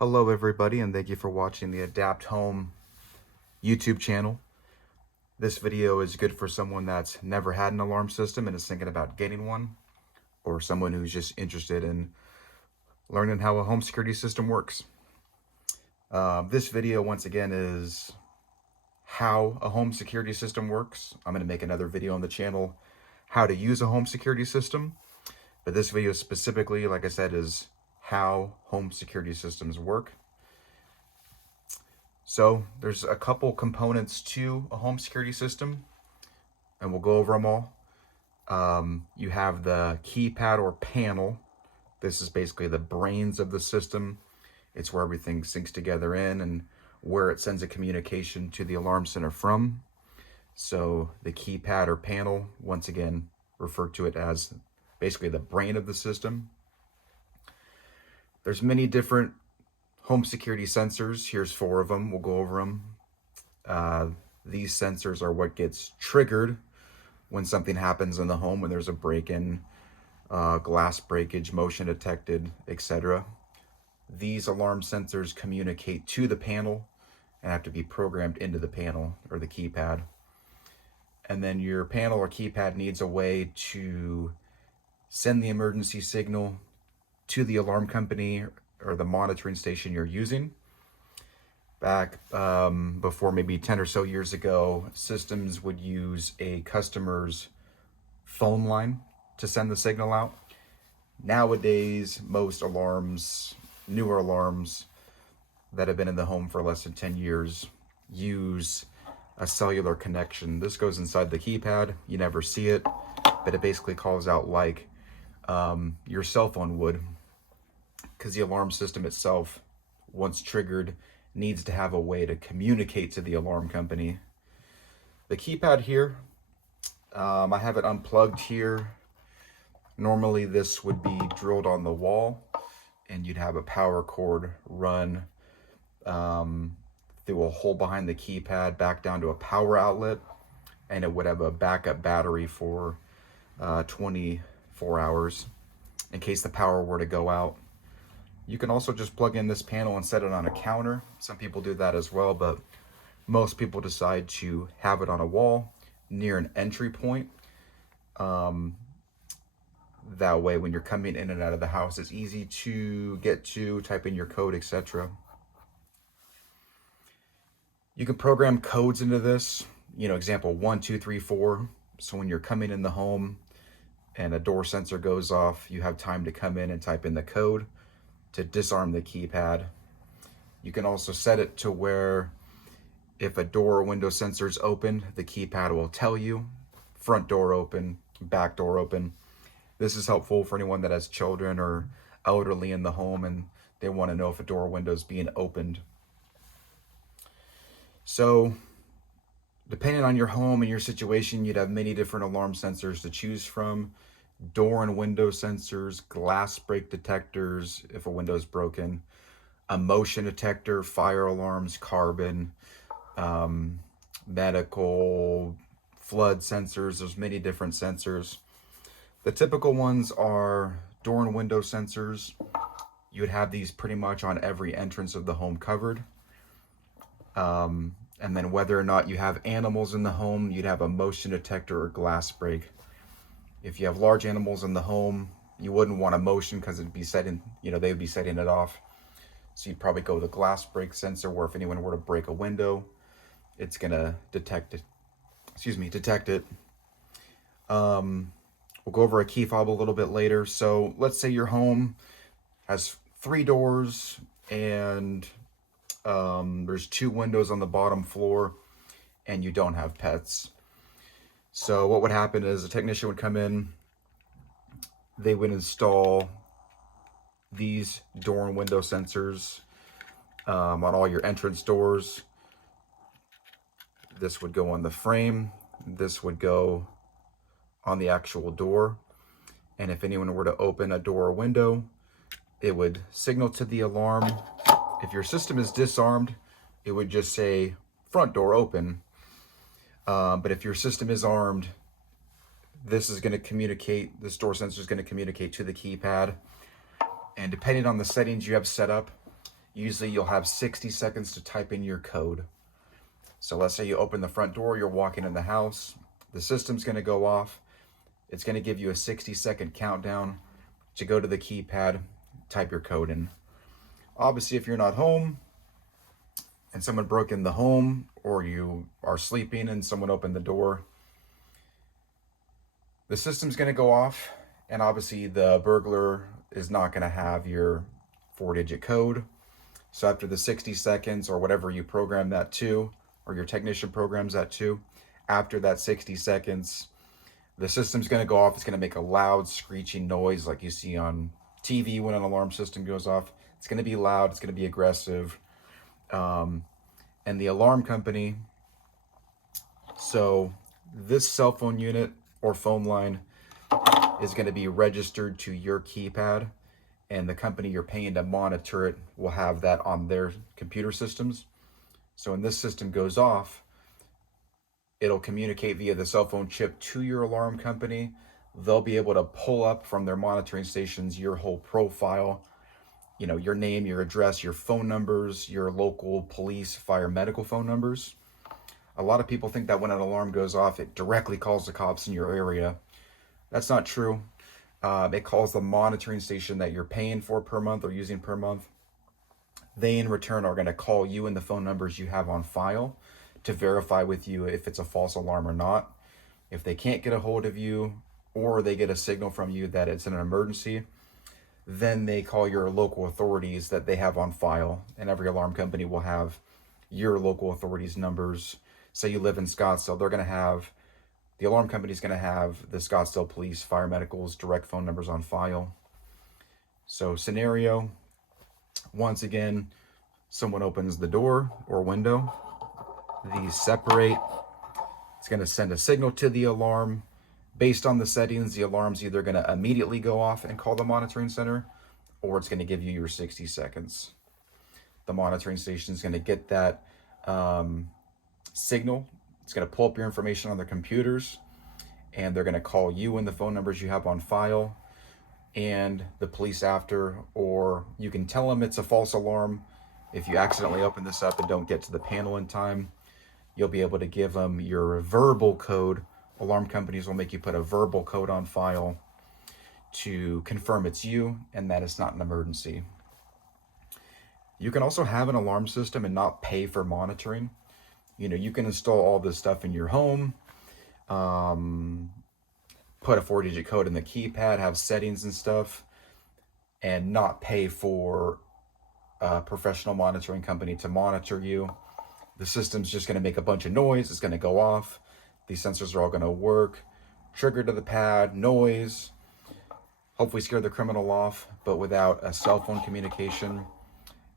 Hello everybody, and thank you for watching the Adapt Home YouTube channel. This video is good for someone that's never had an alarm system and is thinking about getting one, or someone who's just interested in learning how a home security system works. This video, once again, is how a home security system works. I'm going to make another video on the channel, how to use a home security system. But this video specifically, like I said, is how home security systems work. So there's a couple components to a home security system, and we'll go over them all. You have the keypad or panel. This is basically the brains of the system. It's where everything syncs together in and where it sends a communication to the alarm center from. So the keypad or panel, once again, refer to it as basically the brain of the system. There's many different home security sensors. Here's 4 of them. We'll go over them. These sensors are what gets triggered when something happens in the home, when there's a break-in, glass breakage, motion detected, etc. These alarm sensors communicate to the panel and have to be programmed into the panel or the keypad. And then your panel or keypad needs a way to send the emergency signal to the alarm company or the monitoring station you're using. Back before maybe 10 or so years ago, systems would use a customer's phone line to send the signal out. Nowadays, most alarms, newer alarms that have been in the home for less than 10 years, use a cellular connection. This goes inside the keypad. You never see it, but it basically calls out like your cell phone would, because the alarm system itself, once triggered, needs to have a way to communicate to the alarm company. The keypad here, I have it unplugged here. Normally this would be drilled on the wall, and you'd have a power cord run through a hole behind the keypad back down to a power outlet, and it would have a backup battery for 24 hours in case the power were to go out. You can also just plug in this panel and set it on a counter. Some people do that as well, but most people decide to have it on a wall near an entry point. That way, when you're coming in and out of the house, it's easy to get to, type in your code, etc. You can program codes into this, example 1, 2, 3, 4. So when you're coming in the home and a door sensor goes off, you have time to come in and type in the code to disarm the keypad. You can also set it to where if a door or window sensor is open, the keypad will tell you front door open, back door open. This is helpful for anyone that has children or elderly in the home and they want to know if a door or window is being opened. So depending on your home and your situation, you'd have many different alarm sensors to choose from. Door and window sensors, glass break detectors if a window is broken, a motion detector, fire alarms, carbon, medical, flood sensors. There's many different sensors. The typical ones are door and window sensors. You would have these pretty much on every entrance of the home covered. And then whether or not you have animals in the home, you'd have a motion detector or glass break. If you have large animals in the home, you wouldn't want a motion because it'd be setting, they would be setting it off. So you'd probably go with a glass break sensor where if anyone were to break a window, it's gonna detect it. We'll go over a key fob a little bit later. So let's say your home has 3 doors and there's 2 windows on the bottom floor and you don't have pets. So what would happen is a technician would come in, they would install these door and window sensors on all your entrance doors. This would go on the frame, this would go on the actual door, and if anyone were to open a door or window, it would signal to the alarm. If your system is disarmed, it would just say front door open. But if your system is armed, this door sensor is going to communicate to the keypad. And depending on the settings you have set up, Usually you'll have 60 seconds to type in your code. So let's say you open the front door, you're walking in the house, the system's going to go off. It's going to give you a 60-second countdown to go to the keypad, type your code in. Obviously, if you're not home and someone broke in the home, or you are sleeping and someone opened the door, the system's going to go off, and obviously the burglar is not going to have your 4-digit code. So after the 60 seconds or whatever you program that to, or your technician programs that to, after that 60 seconds, the system's going to go off. It's going to make a loud screeching noise like you see on TV when an alarm system goes off. It's going to be loud. It's going to be aggressive. And the alarm company, so this cell phone unit or phone line is going to be registered to your keypad, and the company you're paying to monitor it will have that on their computer systems. So when this system goes off, it'll communicate via the cell phone chip to your alarm company. They'll be able to pull up from their monitoring stations your whole profile, your name, your address, your phone numbers, your local police, fire, medical phone numbers. A lot of people think that when an alarm goes off, it directly calls the cops in your area. That's not true. It calls the monitoring station that you're paying for per month or using per month. They in return are going to call you and the phone numbers you have on file to verify with you if it's a false alarm or not. If they can't get a hold of you, or they get a signal from you that it's an emergency, then they call your local authorities that they have on file, and every alarm company will have your local authorities' numbers. Say you live in Scottsdale, the alarm company is going to have the Scottsdale Police, Fire Medical's direct phone numbers on file. So scenario, once again, someone opens the door or window, these separate. It's going to send a signal to the alarm. Based on the settings, the alarm's either going to immediately go off and call the monitoring center, or it's going to give you your 60 seconds. The monitoring station is going to get that signal. It's going to pull up your information on their computers, and they're going to call you and the phone numbers you have on file and the police after, or you can tell them it's a false alarm. If you accidentally open this up and don't get to the panel in time, you'll be able to give them your verbal code. Alarm companies will make you put a verbal code on file to confirm it's you and that it's not an emergency. You can also have an alarm system and not pay for monitoring. You can install all this stuff in your home, put a 4-digit code in the keypad, have settings and stuff, and not pay for a professional monitoring company to monitor you. The system's just going to make a bunch of noise. It's going to go off. These sensors are all going to work. Trigger to the pad, noise, hopefully scare the criminal off, but without a cell phone communication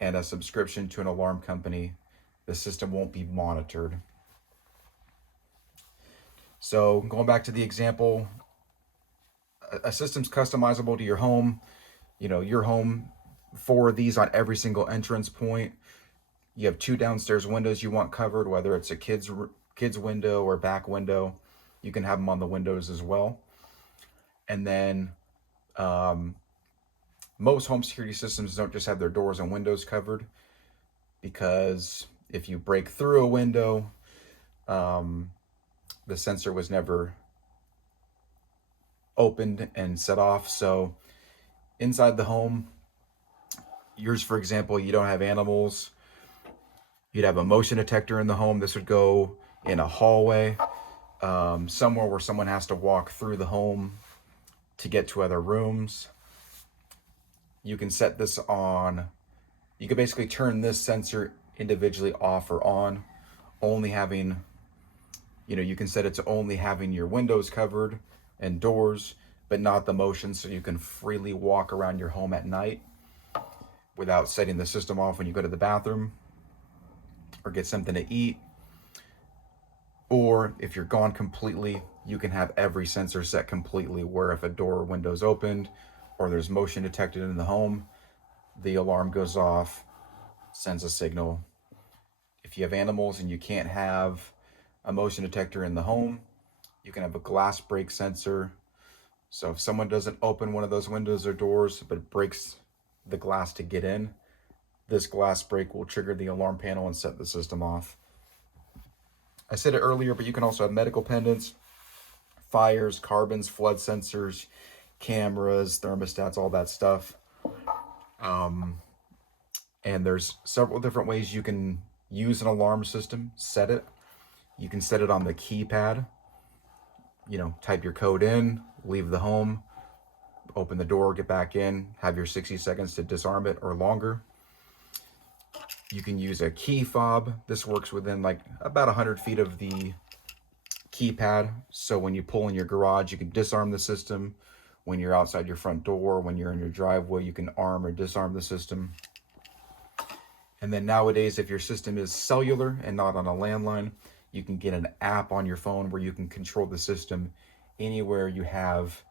and a subscription to an alarm company, the system won't be monitored. So going back to the example, a system's customizable to your home. Your home, 4 of these on every single entrance point. You have 2 downstairs windows you want covered, whether it's a kid's window or back window. You can have them on the windows as well. And then most home security systems don't just have their doors and windows covered, because if you break through a window, the sensor was never opened and set off. So inside the home, yours, for example, you don't have animals. You'd have a motion detector in the home. This would go in a hallway, somewhere where someone has to walk through the home to get to other rooms. You can set this on. You can basically turn this sensor individually off or on, only having, you can set it to only having your windows covered and doors, but not the motion, so you can freely walk around your home at night without setting the system off when you go to the bathroom or get something to eat. Or if you're gone completely, you can have every sensor set completely, where if a door or window's opened or there's motion detected in the home, the alarm goes off, sends a signal. If you have animals and you can't have a motion detector in the home, you can have a glass break sensor. So if someone doesn't open one of those windows or doors, but breaks the glass to get in, this glass break will trigger the alarm panel and set the system off. I said it earlier, but you can also have medical pendants, fires, carbons, flood sensors, cameras, thermostats, all that stuff. And there's several different ways you can use an alarm system, set it. You can set it on the keypad, type your code in, leave the home, open the door, get back in, have your 60 seconds to disarm it or longer. You can use a key fob. This works within like about 100 feet of the keypad. So when you pull in your garage, you can disarm the system. When you're outside your front door, when you're in your driveway, you can arm or disarm the system. And then nowadays, if your system is cellular and not on a landline, you can get an app on your phone where you can control the system anywhere you have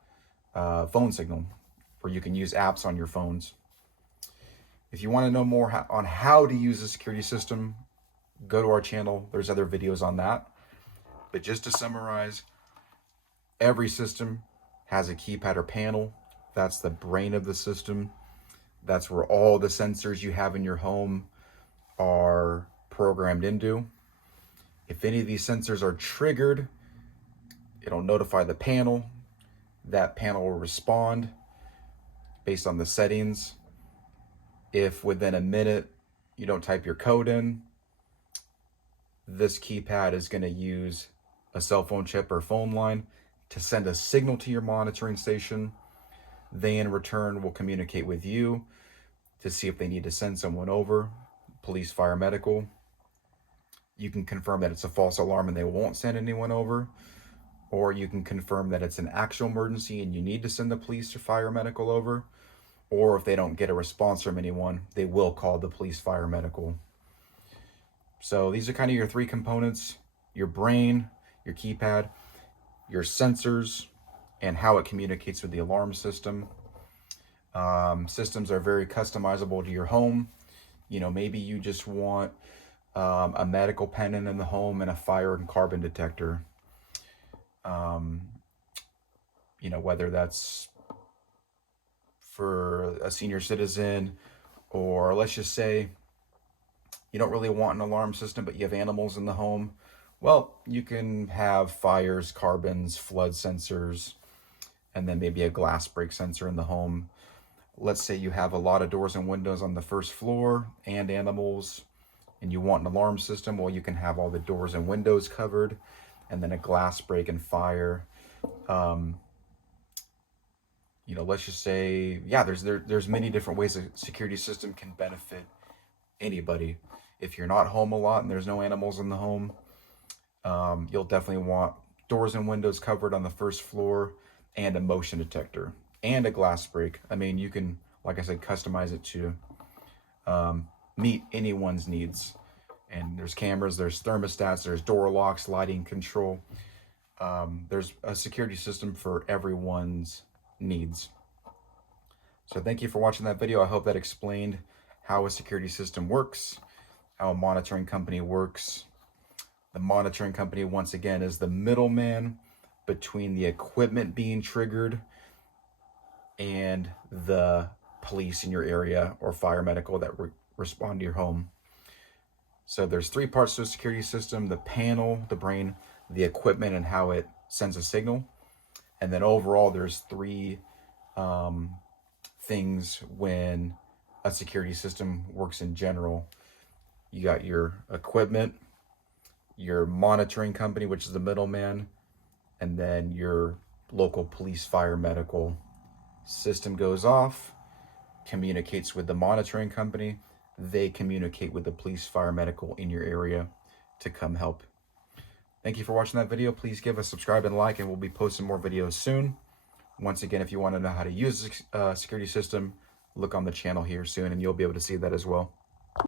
phone signal, where you can use apps on your phones. If you want to know more on how to use a security system, go to our channel. There's other videos on that. But just to summarize, every system has a keypad or panel. That's the brain of the system. That's where all the sensors you have in your home are programmed into. If any of these sensors are triggered, it'll notify the panel. That panel will respond based on the settings. If within a minute you don't type your code in, this keypad is going to use a cell phone chip or phone line to send a signal to your monitoring station. They in return will communicate with you to see if they need to send someone over, police, fire, medical. You can confirm that it's a false alarm and they won't send anyone over, or you can confirm that it's an actual emergency and you need to send the police or fire, medical over, or if they don't get a response from anyone, they will call the police, fire, medical. So these are kind of your three components: your brain, your keypad, your sensors, and how it communicates with the alarm system. Systems are very customizable to your home. Maybe you just want a medical pendant in the home and a fire and carbon detector. Whether that's for a senior citizen, or let's just say you don't really want an alarm system, but you have animals in the home. Well, you can have fires, carbons, flood sensors, and then maybe a glass break sensor in the home. Let's say you have a lot of doors and windows on the first floor and animals, and you want an alarm system. Well, you can have all the doors and windows covered, and then a glass break and fire. Let's just say, there's many different ways a security system can benefit anybody. If you're not home a lot and there's no animals in the home, you'll definitely want doors and windows covered on the first floor, and a motion detector and a glass break. I mean, you can, like I said, customize it to meet anyone's needs. And there's cameras, there's thermostats, there's door locks, lighting control. There's a security system for everyone's needs. So thank you for watching that video. I hope that explained how a security system works, how a monitoring company works. The monitoring company, once again, is the middleman between the equipment being triggered and the police in your area or fire, medical that respond to your home. So there's three parts to a security system: the panel, the brain, the equipment, and how it sends a signal. And then overall, there's three things when a security system works in general. You got your equipment, your monitoring company, which is the middleman, and then your local police, fire, medical. System goes off, communicates with the monitoring company. They communicate with the police, fire, medical in your area to come help. Thank you for watching that video. Please give us subscribe and like, and we'll be posting more videos soon. Once again, if you want to know how to use a security system, look on the channel here soon, and you'll be able to see that as well.